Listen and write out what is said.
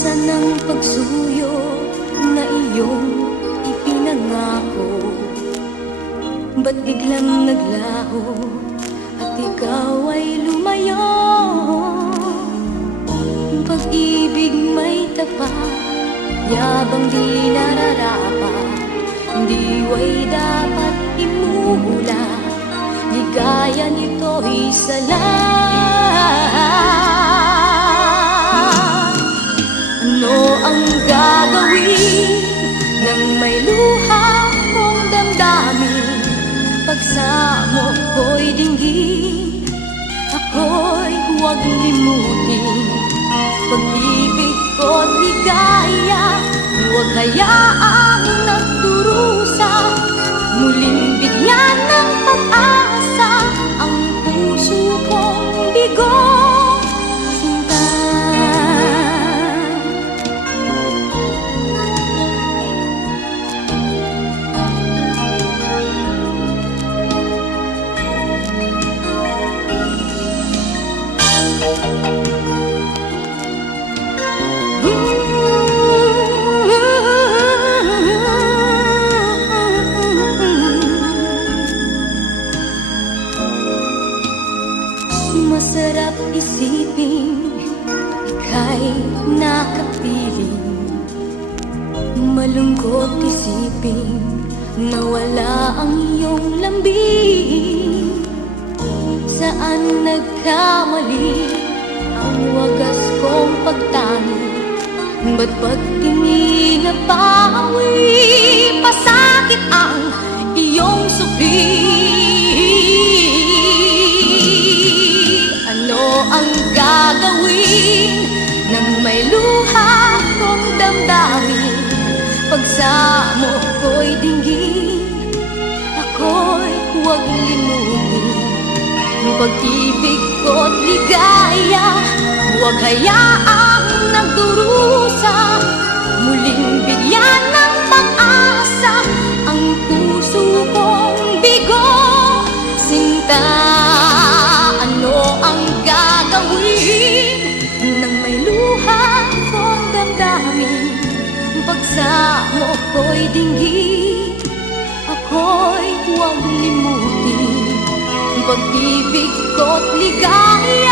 Nasaan ang pagsuyo na iyong ipinangako? Ba't biglang naglaho at ikaw ay lumayo? Pag-ibig may tapat, yabang di nararapat, diway dapat imuhula, ligaya nito'y salat. Ano ang gagawin nang may luha kong damdamin? Pagsamo ko'y dinggin, ako'y huwag limutin. Pag-ibig ko't ligaya, huwag hayaang nagdurusa. Muling bigyan ng pag-asa ang puso kong bigo. Masarap isipin, ika'y nakapiling. Malungkot isipin, nawala ang iyong lambing. Saan nagkamali ang wagas kong pagtani? Ba't pagtingin na pawi, pasakit ang iyong supi? Ano ang gagawin nang may luha kong damdamin? Pagsamo ko'y dinggin, ako'y huwag limutin. Pag-ibig ko't ligaya, huwag hayaang nagdurusa. Muling bigyan ng pag-asa ang puso kong bigo. Sinta, ano ang gagawin nang may luha kong damdamin? Pagsamo ko'y dinggin, ako'y huwag limutin. Pag-ibig ko't ligaya,